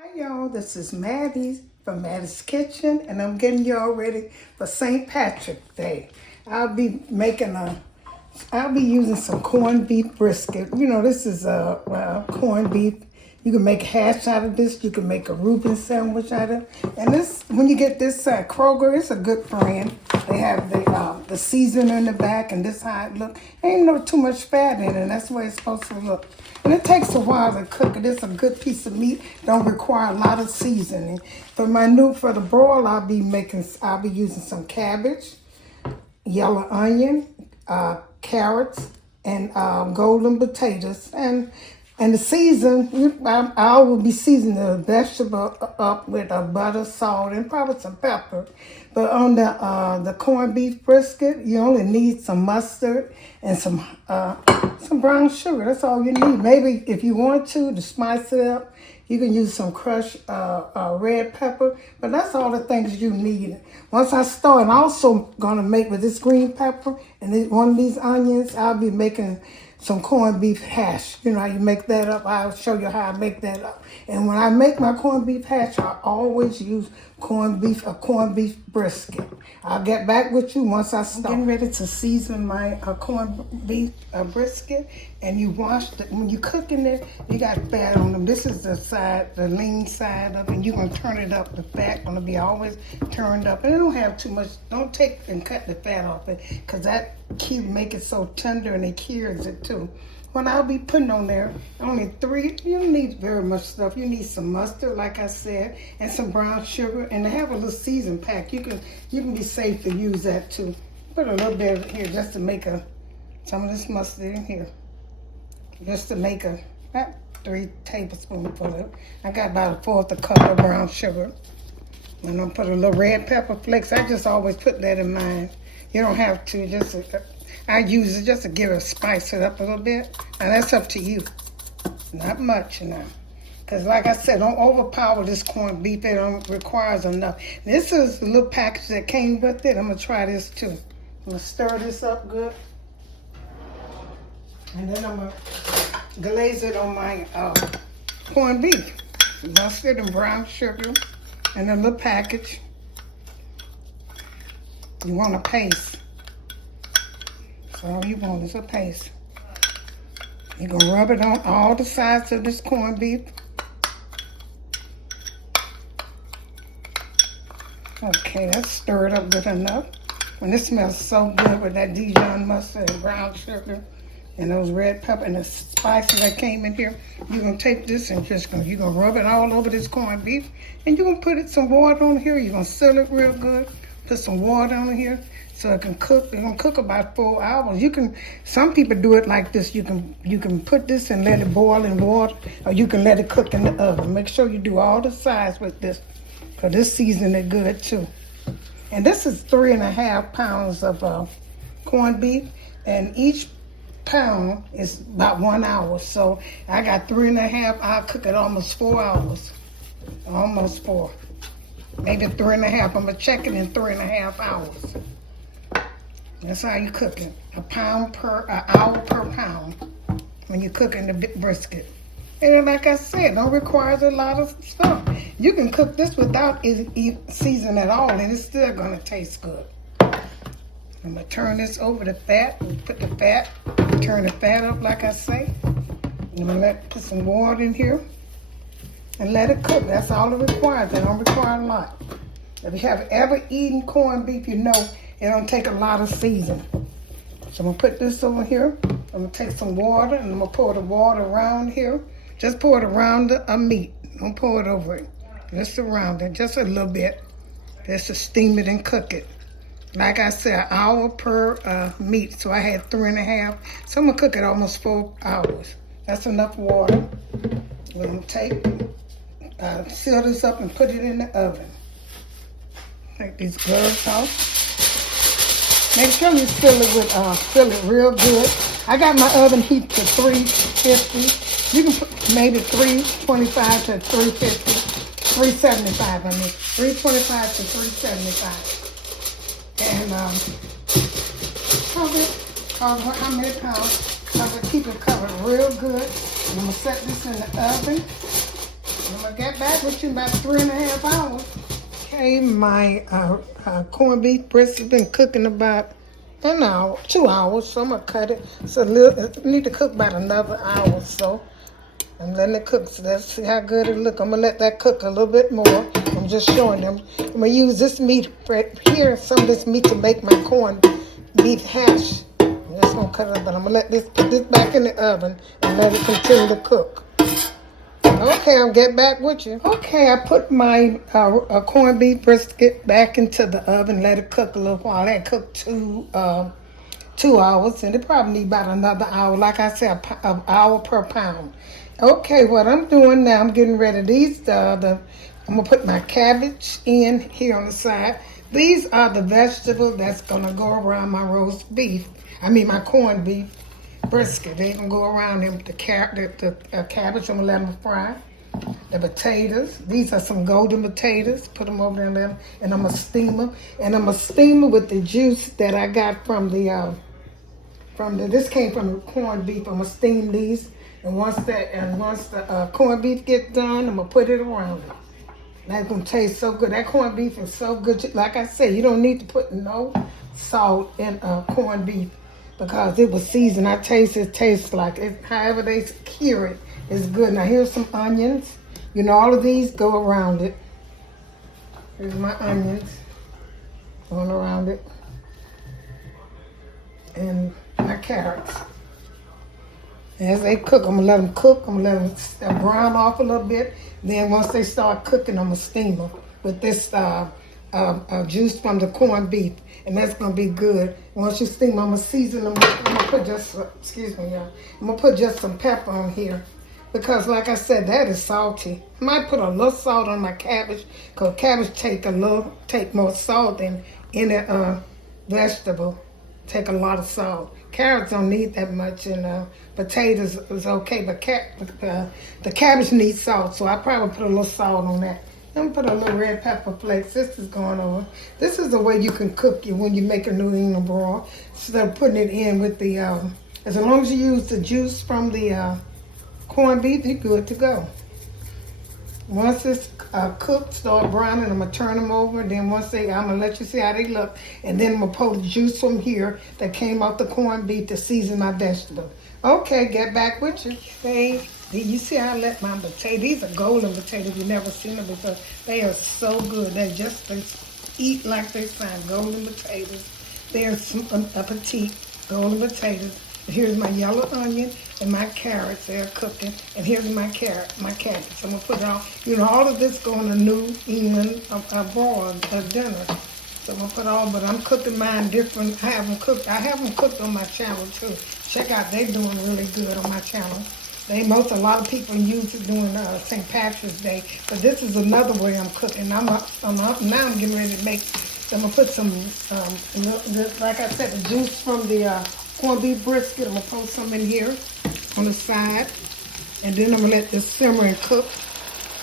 Hi y'all, this is Mattie from Mattie's Kitchen, and I'm getting y'all ready for St. Patrick's Day. I'll be using some corned beef brisket. You know, this is corned beef. You can make hash out of this. You can make a Reuben sandwich out of it. And this, when you get this at Kroger, it's a good brand. They have the seasoning in the back, and this how it look. Ain't no too much fat in it, and that's the way it's supposed to look. And it takes a while to cook it. It's a good piece of meat. Don't require a lot of seasoning. For the broil, I'll be using some cabbage, yellow onion, carrots, and golden potatoes. And the season, I will be seasoning the vegetable up with butter, salt, and probably some pepper. But on the corned beef brisket, you only need some mustard and some brown sugar. That's all you need. Maybe if you want to spice it up, you can use some crushed red pepper. But that's all the things you need. Once I start, I'm also going to make with this green pepper and one of these onions, I'll be making some corned beef hash. You know how you make that up? I'll show you how I make that up. And when I make my corned beef hash, I always use corned beef brisket. I'll get back with you once I start. I'm getting ready to season my corned beef brisket. And you wash it. When you're cooking it, you got fat on them. This is the lean side of it. And you're going to turn it up. The fat going to be always turned up. And it don't have too much. Don't take and cut the fat off it, because that make it so tender, and it cures it too. What I'll be putting on there, only 3, you don't need very much stuff. You need some mustard, like I said, and some brown sugar, and to have a little season pack. You can be safe to use that too. Put a little bit here just to make some of this mustard in here. Just to make about 3 tablespoons of it. I got about 1/4 cup of brown sugar. And I'll put a little red pepper flakes. I just always put that in mine. You don't have to, I use it just to give it, spice it up a little bit. Now that's up to you. Not much now. Because like I said, don't overpower this corned beef. It requires enough. This is the little package that came with it. I'm going to try this too. I'm going to stir this up good. And then I'm going to glaze it on my corned beef. Mustard and brown sugar. And a little package. You want a paste. So all you want is a paste. You're going to rub it on all the sides of this corned beef. Okay, that's stirred up good enough. And this smells so good with that Dijon mustard and brown sugar and those red pepper and the spices that came in here. You're going to take this and you're going to rub it all over this corned beef. And you're going to put some water on here. You're going to seal it real good. Put some water on here so it can cook. It's going to cook about 4 hours. Some people do it like this. You can put this and let it boil in water, or you can let it cook in the oven. Make sure you do all the sides with this, because this season is good too. And this is 3.5 pounds of corned beef, and each pound is about 1 hour. So I got 3.5. I'll cook it almost 4 hours. Almost 4. Maybe 3.5. I'm going to check it in 3.5 hours. That's how you cook it. An hour per pound when you're cooking the brisket. And then, like I said, don't require a lot of stuff. You can cook this without season at all, and it's still going to taste good. I'm going to turn this over the fat. Put the fat, turn the fat up like I say. I'm going to put some water in here and let it cook. That's all it requires. It don't require a lot. If you have ever eaten corned beef, you know it don't take a lot of seasoning. So I'm going to put this over here. I'm going to take some water, and I'm going to pour the water around here. Just pour it around the meat. Don't pour it over it. Just around it, just a little bit. Just to steam it and cook it. Like I said, 1 hour per meat. So I had 3.5. So I'm going to cook it almost 4 hours. That's enough water. We're going to seal this up and put it in the oven. Take these gloves off. Make sure you fill it real good. I got my oven heat to 350. You can put maybe 325 to 350, 375. I mean, 325 to 375. And how many pounds? I'm gonna keep it covered real good. I'm gonna set this in the oven. I'm gonna get back with you in about 3.5 hours. Okay, my corned beef brisket has been cooking about an hour, 2 hours, so I'm gonna cut it. So it need to cook about another hour or so. I'm letting it cook, so let's see how good it look. I'm gonna let that cook a little bit more. I'm just showing them. I'm gonna use this meat right here, some of this meat to make my corned beef hash. I'm just gonna cut it up, but I'm gonna put this back in the oven and let it continue to cook. Okay, I'll get back with you. Okay, I put my corned beef brisket back into the oven, let it cook a little while. That cooked 2 hours, and it probably need about another hour. Like I said, an hour per pound. Okay, what I'm doing now, I'm getting ready. I'm gonna put my cabbage in here on the side. These are the vegetables that's gonna go around my roast beef. My corned beef brisket. They gonna go around them. The cabbage, I'm gonna let them fry. The potatoes. These are some golden potatoes. Put them over there, and I'm gonna steam them. And I'm gonna steam them with the juice that I got from the this came from the corned beef. I'm gonna steam these. And once the corned beef gets done, I'm gonna put it around it. That's gonna taste so good. That corned beef is so good. Like I said, you don't need to put no salt in corned beef because it was seasoned. It tastes like it. However they cure it is good. Now here's some onions. All of these go around it. Here's my onions going around it, and my carrots. As they cook, I'm gonna let them cook. I'm gonna let them brown off a little bit. Then once they start cooking, I'm gonna steam them with this juice from the corned beef, and that's gonna be good. Once you steam them, I'm gonna season them. I'm gonna put just, excuse me, y'all. I'm gonna put just some pepper on here because, like I said, that is salty. I might put a little salt on my cabbage because cabbage take more salt than any vegetable. Take a lot of salt. Carrots don't need that much, and potatoes is okay, but the cabbage needs salt, so I probably put a little salt on that. I'm gonna put a little red pepper flakes. This is going over. This is the way you can cook it when you make a New England broil. Instead of putting it in with the, as long as you use the juice from the corned beef, you're good to go. Once it's cooked, start browning, I'm gonna turn them over. Then I'm gonna let you see how they look. And then I'm gonna pour the juice from here that came off the corned beef to season my vegetable. Okay, get back with you. Okay, you see how I let my potatoes, these are golden potatoes. You've never seen them before. They are so good. They eat like they sound, golden potatoes. They're petite golden potatoes. Here's my yellow onion and my carrots. They're cooking. And here's my cabbage. I'm going to put it on. All of this going to New England broil dinner. So I'm going to put all, but I'm cooking mine different. I have them cooked on my channel too. Check out, they're doing really good on my channel. A lot of people use it during St. Patrick's Day. But this is another way I'm cooking. Now I'm getting ready to make, I'm going to put some, like I said, the juice from the corned beef brisket. I'm going to put some in here on the side. And then I'm going to let this simmer and cook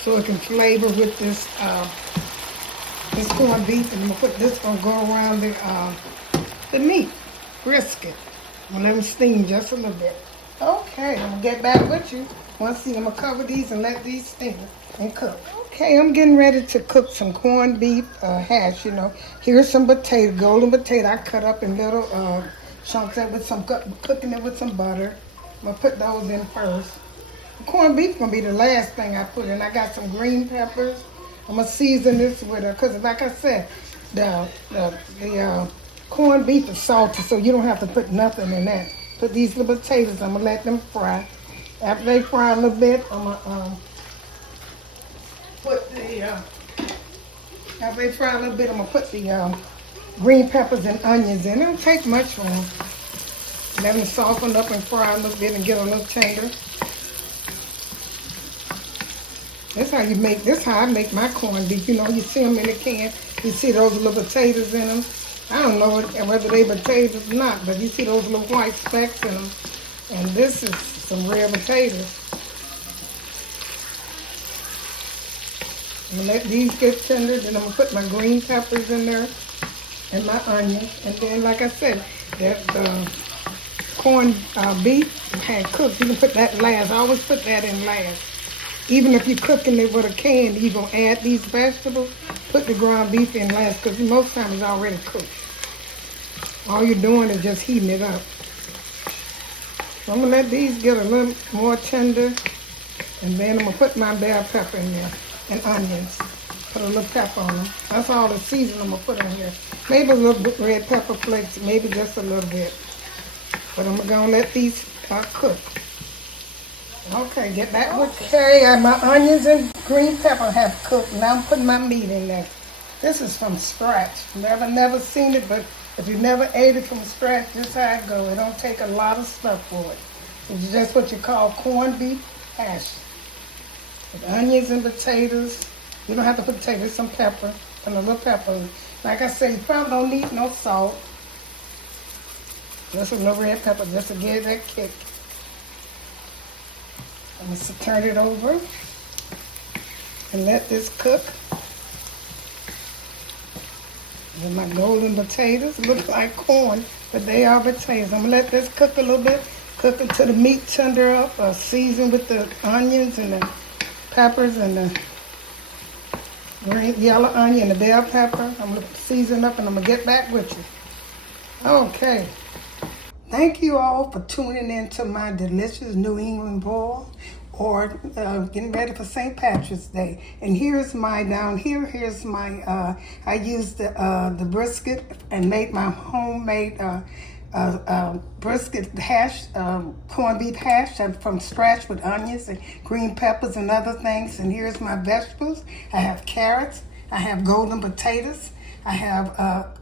so it can flavor with this this corned beef. And I'm going to put this, going to go around the meat brisket. I'm going to let them steam just a little bit. Okay, I'm going to get back with you. I'm going to cover these and let these steam and cook. Okay, I'm getting ready to cook some corned beef hash, Here's some potato, golden potato. I cut up in little chunks with cooking it with some butter. I'm going to put those in first. The corned beef is going to be the last thing I put in. I got some green peppers. I'm going to season this with because like I said, the corned beef is salty, so you don't have to put nothing in that. Put these little potatoes, I'm going to let them fry. After they fry a little bit, I'm going to put the, after they fry a little bit, I'm going to put the green peppers and onions in. It don't take much for them. Let them soften up and fry a little bit and get a little tender. This how I make my corned beef. You see them in the can. You see those little potatoes in them. I don't know whether they potatoes or not, but you see those little white specks in them. And this is some real potatoes. I'm going to let these get tender. Then I'm going to put my green peppers in there and my onions. And then, like I said, that corned beef had cooked. You can put that last. I always put that in last. Even if you're cooking it with a can, you're going to add these vegetables, put the ground beef in last because most times it's already cooked. All you're doing is just heating it up. So I'm going to let these get a little more tender, and then I'm going to put my bell pepper in there and onions. Put a little pepper on them. That's all the seasoning I'm going to put in here. Maybe a little bit red pepper flakes, maybe just a little bit. But I'm going to let these cook. Okay, get back with my onions and green pepper have cooked. Now I'm putting my meat in there. This is from scratch. Never seen it, but if you never ate it from scratch, this is how it goes. It don't take a lot of stuff for it. It's just what you call corned beef hash. With onions and potatoes. You don't have to put potatoes, some pepper, and a little pepper. Like I said, you probably don't need no salt. Just a little red pepper just to give that kick. I'm going to turn it over and let this cook. And my golden potatoes look like corn, but they are potatoes. I'm going to let this cook a little bit. Cook until the meat tender up, season with the onions and the peppers and the green, yellow onion, the bell pepper. I'm going to season up and I'm going to get back with you. Okay. Thank you all for tuning in to my delicious New England boil or getting ready for St. Patrick's Day. And here's my, here's my, I used the brisket and made my homemade brisket hash, corned beef hash from scratch with onions and green peppers and other things. And here's my vegetables. I have carrots, I have golden potatoes, I have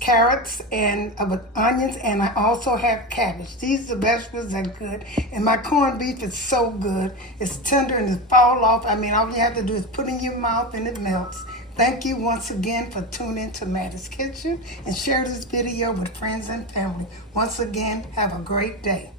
carrots and onions, and I also have cabbage. These are vegetables that are good, and my corned beef is so good. It's tender and it fall off. I mean, all you have to do is put it in your mouth and it melts. Thank you once again for tuning to Mattie's Kitchen, and share this video with friends and family. Once again, have a great day.